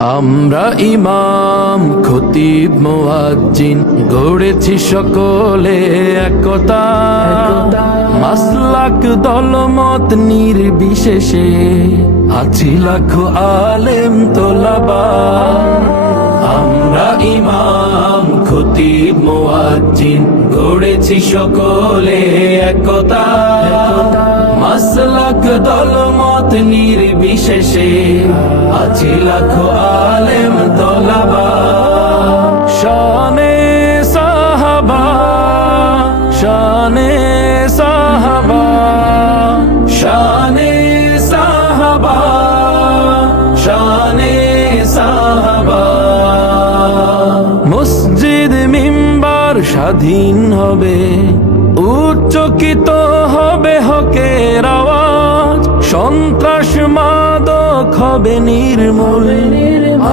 আমরা ইমাম খতিব মুয়াজ্জিন গড়েছি সকলে একতা, মাসলাক দলমত নির্বিশেষে আছি লাখো আলেম তোলাবা। আমরা ইমাম খতিব মুয়াজ্জিন গড়েছি সকলে একতা, মাসলাক দলমত নির্বিশেষে আছি লাখো আলেম তোলাবা। শানে সাহাবা, শানে সাহাবা, শানে সাহাবা, শানে সাহাবা। মসজিদ মিম্বার স্বাধীন হবে, উচ্চকিত হবে হকের আওয়াজ, সন্ত্রাস মাদক হবে নির্মূল,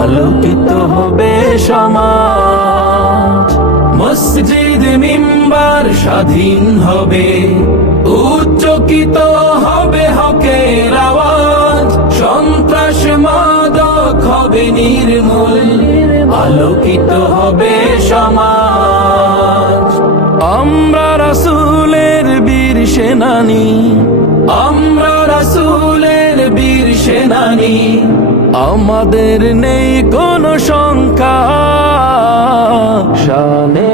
আলোকিত হবে সমাজ। মসজিদ মিম্বার স্বাধীন হবে, উচ্চকিত হবে হকের আওয়াজ, সন্ত্রাস মাদক হবে নির্মূল, আলোকিত হবে সমাজ। আমরা রাসূলের বীর সেনানী, আমরা রাসূলের বীর সেনানী, আমাদের নেই কোনো শঙ্কা। শানে